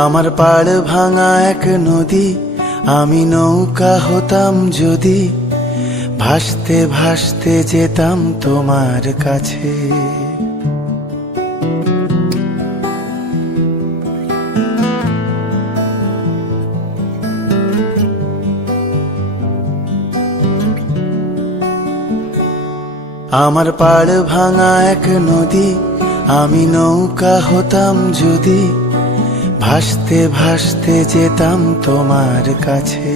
আমার পাড় ভাঙা এক নদী, আমি নৌকা হতাম যদি, ভাসতে ভাসতে যেতাম তোমার কাছে। আমার পাড় ভাঙা এক নদী, আমি নৌকা হতাম যদি, ভাসতে ভাসতে যেতাম তোমার কাছে।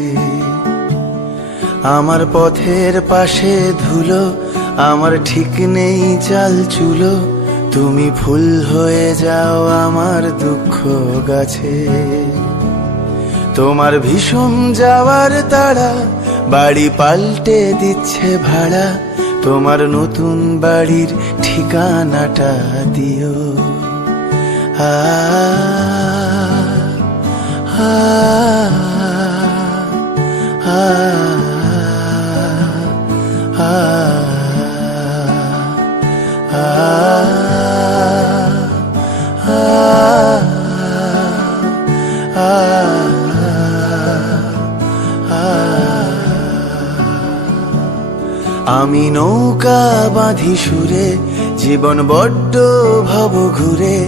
আমার পথের পাশে ধুলো, আমার ঠিক নেই চাল চুলো, তুমি ফুল হয়ে যাও আমার দুঃখ গাছে। তোমার ভীষণ যাওয়ার তাড়া, বাড়ি পাল্টে দিচ্ছে ভাড়া, তোমার নতুন বাড়ির ঠিকানাটা দিও। আ আ আ আমি নৌকা বাঁধি সুরে, জীবন বড্ড ভব ঘুরে,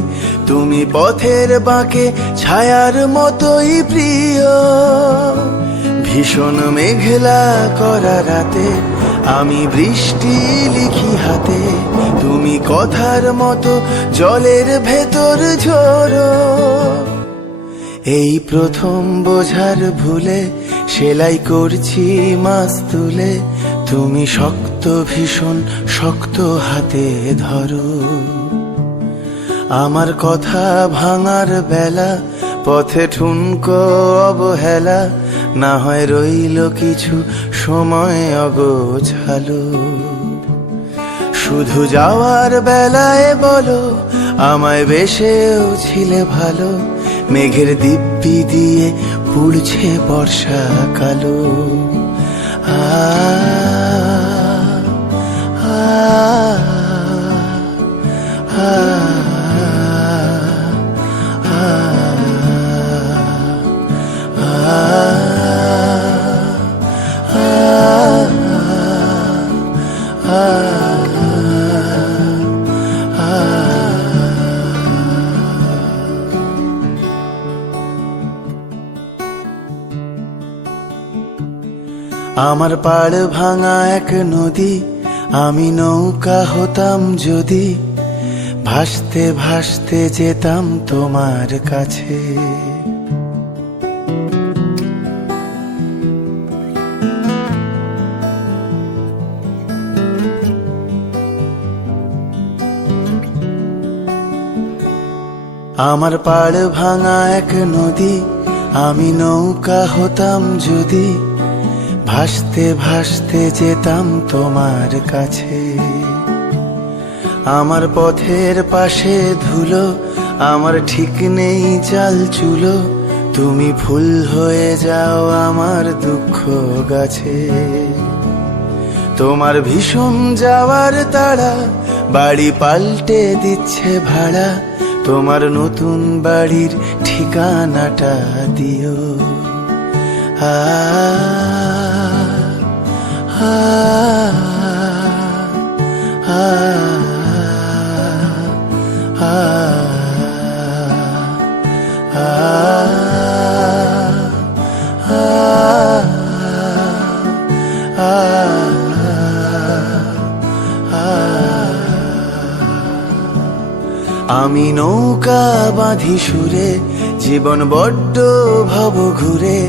তুমি পথের বাঁকে ছায়ার মতোই প্রিয়। ভীষণ মেঘলা করা রাতে আমি বৃষ্টি লিখি হাতে, তুমি কথার মতো জলের ভেতর ঝরো। এই প্রথম বোঝার ভুলে সেলাই করছি মাছ তুলে, তুমি শক্ত ভীষণ শক্ত হাতে ধরো। আমার কথা ভাঙার বেলা, পথে ঠুনকো অবহেলা, না হয় রইল কিছু সময় অগোছালো। শুধু যাওয়ার বেলায় বলো, আমায় বেশেও ছিলে ভালো, মেঘের দিব্যি দিয়ে পুড়ছে বর্ষা কালো। আ আ আ আমার পাড় ভাঙা এক নদী, আমি নৌকা হতাম যদি, ভাসতে ভাসতে যেতাম তোমার কাছে। আমার পাড় ভাঙা এক নদী, আমি নৌকা হতাম যদি, ভাসতে ভাসতে যেতাম তোমার কাছে। আমার পথের পাশে ধুলো, আমার ঠিক নেই চাল চুলো, তুমি ফুল হয়ে যাও আমার দুঃখ গাছে। তোমার ভীষণ যাওয়ার তাড়া, বাড়ি পাল্টে দিচ্ছে ভাড়া, তোমার নতুন বাড়ির ঠিকানাটা দিও। আ আ আ আ আমি নৌকা বাঁধি সুরে, জীবন বড্ড ভব ঘুরে,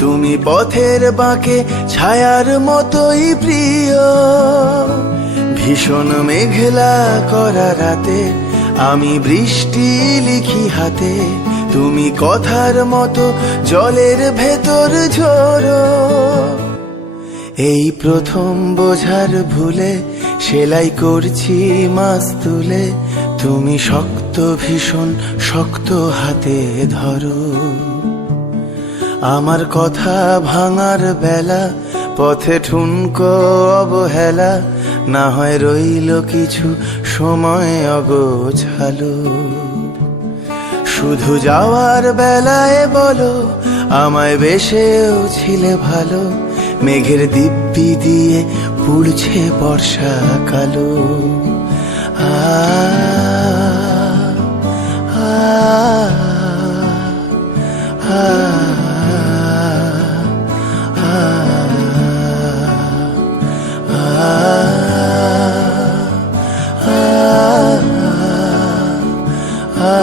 তুমি পথের বাঁকে ছায়ার মতোই প্রিয়। ভীষণ মেঘলা করা রাতে আমি বৃষ্টি লিখি হাতে, তুমি কথার মতো জলের ভেতর ঝরো। এই প্রথম বোঝার ভুলে সেলাই করছি মাছ তুলে, তুমি শক্ত ভীষণ শক্ত হাতে ধরো। আমার কথা ভাঙার বেলা, পথে ঠুনকো অবহেলা, না হয় রইল কিছু সময় অগোছালো। শুধু যাওয়ার বেলায় বলো আমায় বেশেও ছিলে ভালো, মেঘের দিব্যি দিয়ে পুড়ছে বর্ষা কালো। আ আ আ আ আ